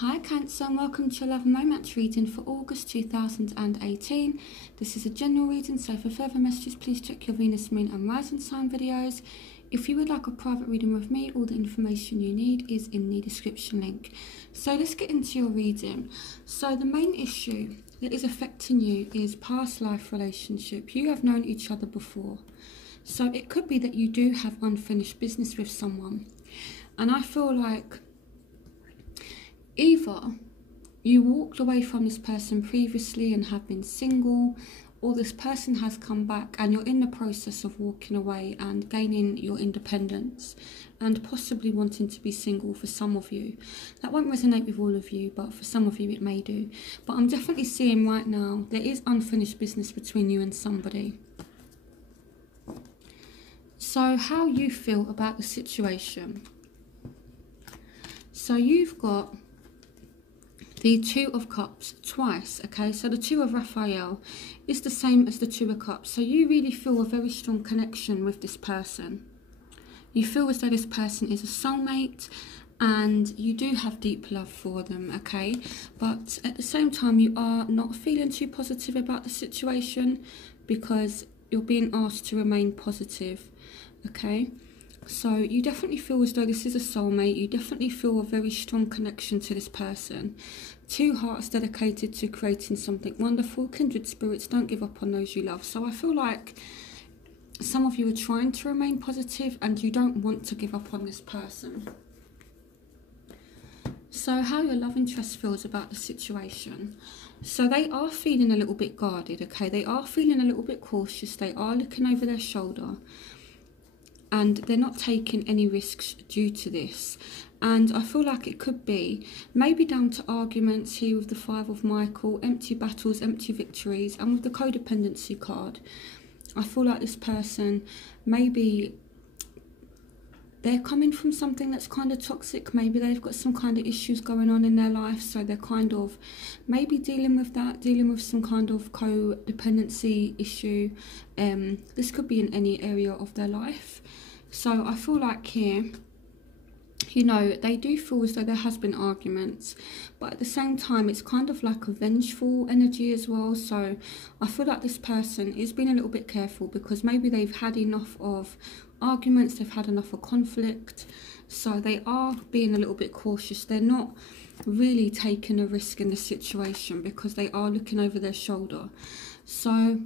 Hi Cancer, and welcome to your Love Moment reading for August 2018. This is a general reading, so for further messages please check your Venus, Moon and Rising sign videos. If you would like a private reading with me, all the information you need is in the description link. So let's get into your reading. So the main issue that is affecting you is past life relationship. You have known each other before. So it could be that you do have unfinished business with someone. And I feel like either you walked away from this person previously and have been single, or this person has come back and you're in the process of walking away and gaining your independence and possibly wanting to be single for some of you. That won't resonate with all of you, but for some of you it may do. But I'm definitely seeing right now there is unfinished business between you and somebody. So how you feel about the situation. So you've got the Two of Cups twice, okay? So the Two of Raphael is the same as the Two of Cups. So you really feel a very strong connection with this person. You feel as though this person is a soulmate and you do have deep love for them, okay? But at the same time, you are not feeling too positive about the situation because you're being asked to remain positive, okay? So you definitely feel as though this is a soulmate. You definitely feel a very strong connection to this person. Two hearts dedicated to creating something wonderful. Kindred spirits, don't give up on those you love. So I feel like some of you are trying to remain positive and you don't want to give up on this person. So how your love interest feels about the situation. So they are feeling a little bit guarded, okay? They are feeling a little bit cautious. They are looking over their shoulder. And they're not taking any risks due to this. And I feel like it could be maybe down to arguments here with the Five of Michael, empty battles, empty victories, and with the codependency card. I feel like this person, maybe they're coming from something that's kind of toxic. Maybe they've got some kind of issues going on in their life, so they're kind of maybe dealing with that, dealing with some kind of codependency issue. This could be in any area of their life. So I feel like here, you know, they do feel as though there has been arguments, but at the same time it's kind of like a vengeful energy as well. So I feel like this person is being a little bit careful because maybe they've had enough of arguments, they've had enough of conflict, so they are being a little bit cautious. They're not really taking a risk in the situation because they are looking over their shoulder. So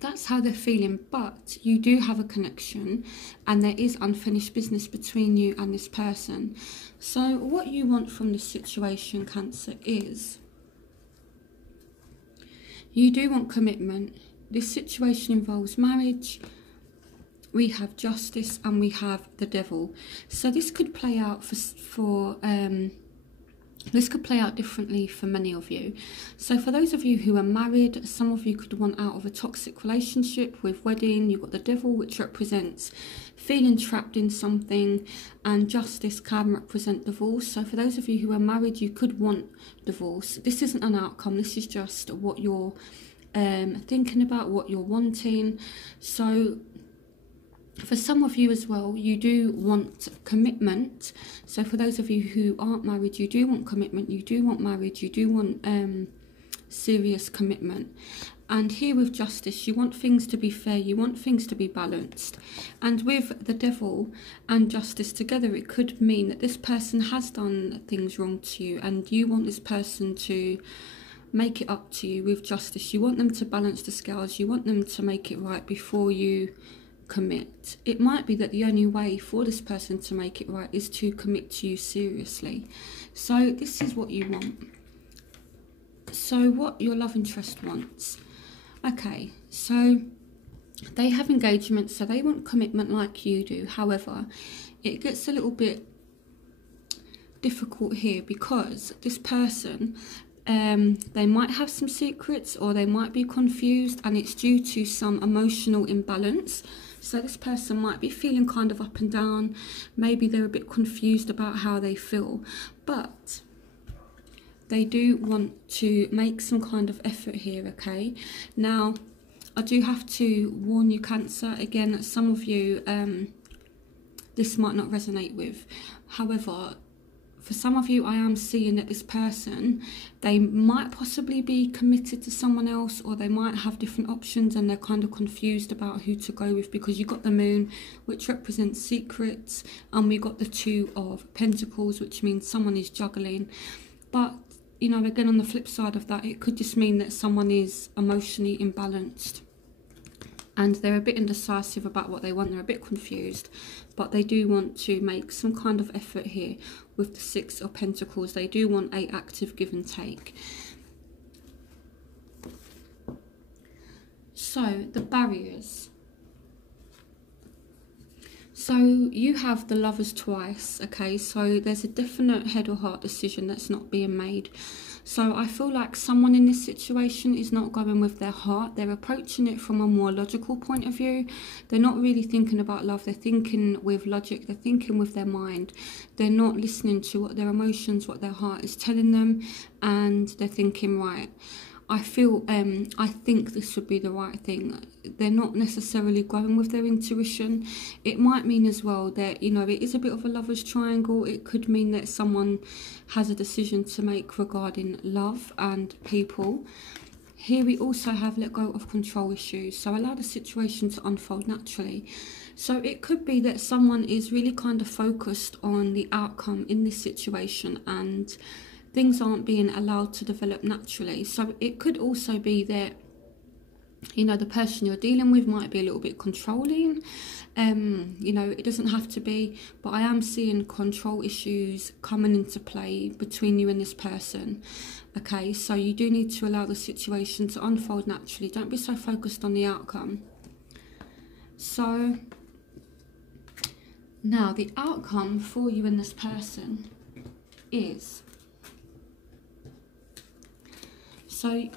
that's how they're feeling, but you do have a connection and there is unfinished business between you and this person. So what you want from this situation, Cancer, is you do want commitment. This situation involves marriage. We have Justice and we have the Devil. So this could play out this could play out differently for many of you. So for those of you who are married, some of you could want out of a toxic relationship with wedding. You've got the Devil, which represents feeling trapped in something, and Justice can represent divorce. So for those of you who are married, you could want divorce. This isn't an outcome. This is just what you're thinking about, what you're wanting. So for some of you as well, you do want commitment. So for those of you who aren't married, you do want commitment, you do want marriage, you do want serious commitment. And here with Justice, you want things to be fair, you want things to be balanced. And with the Devil and Justice together, it could mean that this person has done things wrong to you and you want this person to make it up to you with Justice. You want them to balance the scales, you want them to make it right before you commit. It might be that the only way for this person to make it right is to commit to you seriously. So this is what you want. So what your love interest wants. Okay, so they have engagement, so they want commitment like you do. However, it gets a little bit difficult here because this person, they might have some secrets or they might be confused, and it's due to some emotional imbalance. So this person might be feeling kind of up and down. Maybe they're a bit confused about how they feel, but they do want to make some kind of effort here, okay? Now, I do have to warn you, Cancer, again, that some of you, this might not resonate with. However, for some of you, I am seeing that this person, they might possibly be committed to someone else, or they might have different options and they're kind of confused about who to go with, because you got the Moon, which represents secrets, and we got the Two of Pentacles, which means someone is juggling. But, you know, again, on the flip side of that, it could just mean that someone is emotionally imbalanced and they're a bit indecisive about what they want. They're a bit confused, but they do want to make some kind of effort here with the Six of Pentacles. They do want an active give and take. So, the barriers. So, you have the Lovers twice, okay? So, there's a definite head or heart decision that's not being made. So I feel like someone in this situation is not going with their heart. They're approaching it from a more logical point of view. They're not really thinking about love. They're thinking with logic. They're thinking with their mind. They're not listening to what their emotions, what their heart is telling them. And they're thinking, right, I think this would be the right thing. They're not necessarily going with their intuition. It might mean as well that, you know, it is a bit of a lover's triangle. It could mean that someone has a decision to make regarding love and people. Here we also have let go of control issues. So allow the situation to unfold naturally. So it could be that someone is really kind of focused on the outcome in this situation, and things aren't being allowed to develop naturally. So it could also be that, you know, the person you're dealing with might be a little bit controlling. You know, it doesn't have to be, but I am seeing control issues coming into play between you and this person. Okay, so you do need to allow the situation to unfold naturally. Don't be so focused on the outcome. So now the outcome for you and this person is, so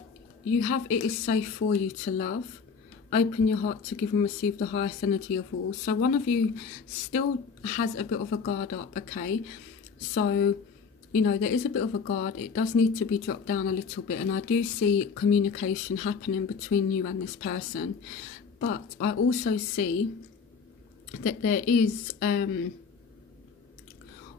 you have, it is safe for you to love. Open your heart to give and receive the highest energy of all. So one of you still has a bit of a guard up, okay? So, you know, there is a bit of a guard. It does need to be dropped down a little bit. And I do see communication happening between you and this person. But I also see that there is,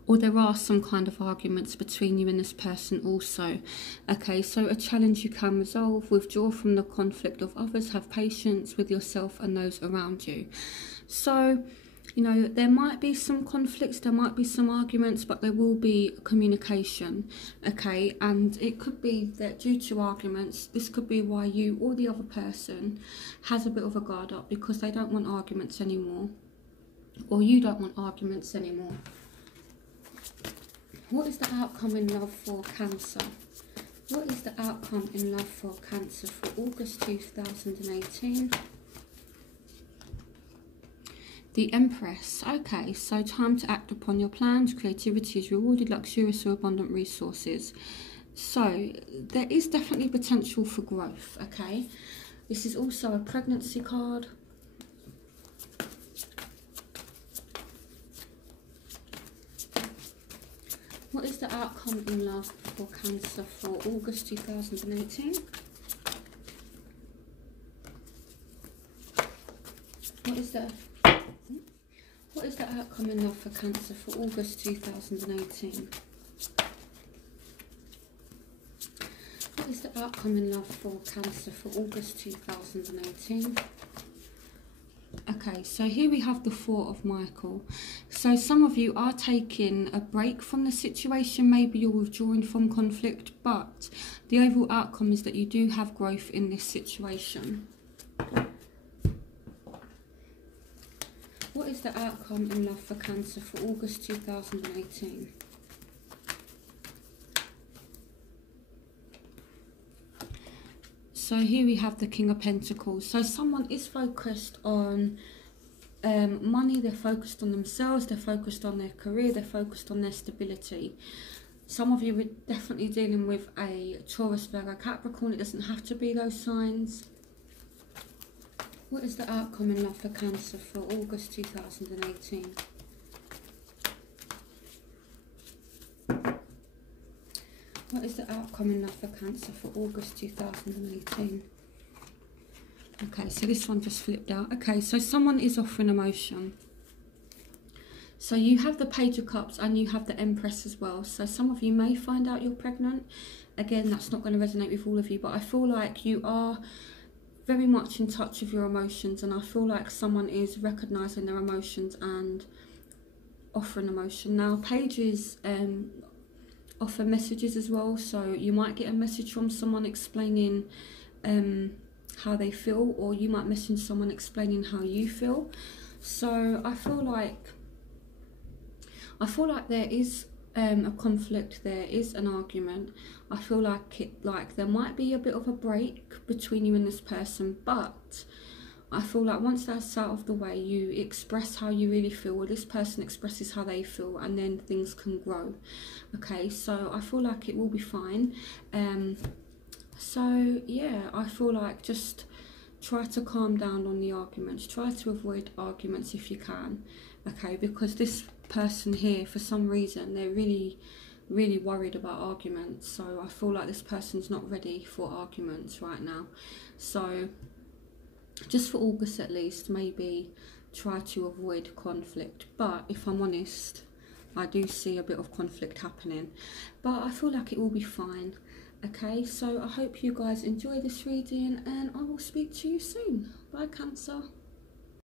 or there are some kind of arguments between you and this person also. Okay, so a challenge you can resolve, withdraw from the conflict of others, have patience with yourself and those around you. So, you know, there might be some conflicts, there might be some arguments, but there will be communication, okay? And it could be that due to arguments, this could be why you or the other person has a bit of a guard up, because they don't want arguments anymore, or you don't want arguments anymore. What is the outcome in love for Cancer? What is the outcome in love for Cancer for August 2018? The Empress. Okay, so time to act upon your plans. Creativity is rewarded, luxurious or abundant resources. So there is definitely potential for growth, okay? This is also a pregnancy card. What is the outcome in love for Cancer for August 2018? What is the outcome in love for Cancer for August 2018? What is the outcome in love for Cancer for August 2018? Okay, so here we have the Four of Michael. So some of you are taking a break from the situation. Maybe you're withdrawing from conflict, but the overall outcome is that you do have growth in this situation. What is the outcome in love for Cancer for August 2018? So here we have the King of Pentacles. So someone is focused on money, they're focused on themselves, they're focused on their career, they're focused on their stability. Some of you are definitely dealing with a Taurus, Virgo, Capricorn. It doesn't have to be those signs. What is the outcome in love for Cancer for August 2018? What is the outcome in love for Cancer for August 2018? Okay, so this one just flipped out. Okay, so someone is offering emotion. So you have the Page of Cups and you have the Empress as well. So some of you may find out you're pregnant. Again, that's not going to resonate with all of you, but I feel like you are very much in touch with your emotions, and I feel like someone is recognizing their emotions and offering emotion. Now, pages offer messages as well, so you might get a message from someone explaining how they feel, or you might message someone explaining how you feel. So I feel like there is a conflict, there is an argument. I feel like there might be a bit of a break between you and this person, but I feel like once that's out of the way, you express how you really feel, or this person expresses how they feel, and then things can grow. Okay, so I feel like it will be fine. So yeah, I feel like just try to calm down on the arguments. Try to avoid arguments if you can. Okay, because this person here, for some reason, they're really worried about arguments. So I feel like this person's not ready for arguments right now. So just for August at least, maybe try to avoid conflict. But if I'm honest, I do see a bit of conflict happening, but I feel like it will be fine. Okay, so I hope you guys enjoy this reading, and I will speak to you soon. Bye, Cancer.